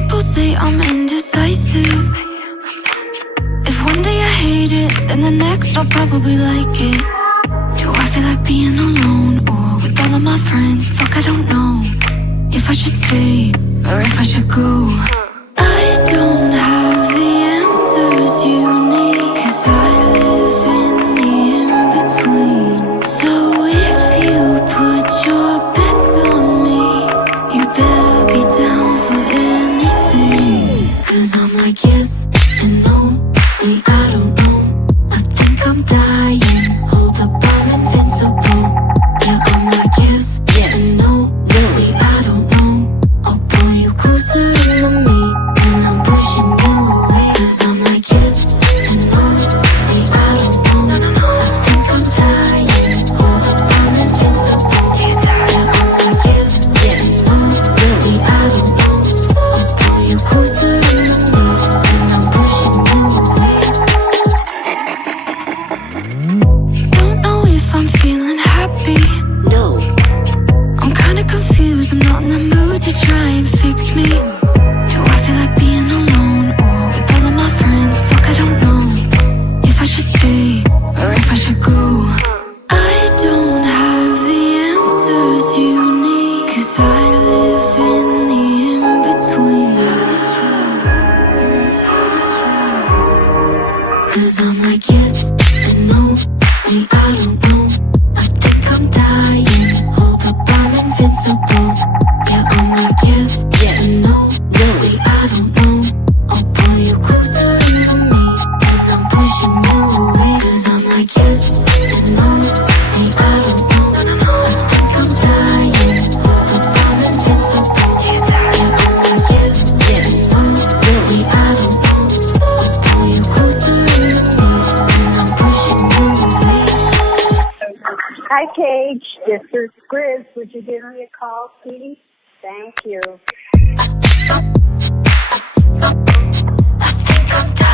People say I'm indecisive. If one day I hate it, then the next I'll probably like it. Do I feel like being alone or with all of my friends? Fuck, I don't know if I should stay or if I should go. I don't have the answers you need, 'cause I live in the in-between. So if you put your bets on me, you better be down for anything. 'Cause I'm like yes and no, I don't know. I think I'm dying. Hold up, I'm invincible. Yeah, I'm like yes and no, I don't know. I'll pull you closer into me, and I'm pushing you away. 'Cause I'm like yes and no, I don't know. I think I'm dying. Hold up, I'm invincible. Yeah, I'm like yes and no, I don't know. I'll pull you closer into me, and I'm pushing you away. Don't know if I'm feeling happy. No. I'm kinda confused, I'm not in the mood to try and fix me. Do I feel like being alone or with all of my friends? Fuck, I don't know if I should stay or if I should go. I don't have the answers you need, 'cause I live in the in-between. 'Cause I'm like yes and no, I don't know. I think I'm dying. Hold up, I'm invincible. Yeah, I'm like yes and no, I don't know. I'll pull you closer into me, and I'm pushing you away. 'Cause I'm like yes and no, I don't know. I think I'm dying. Hold up, I'm invincible. Yeah, I'm like yes and no, I don't know. I'll pull you closer into me, and I'm pushing you away. Hi, Paige. This is Grizz. Would you give me a call, sweetie? Thank you. I think I'm dying.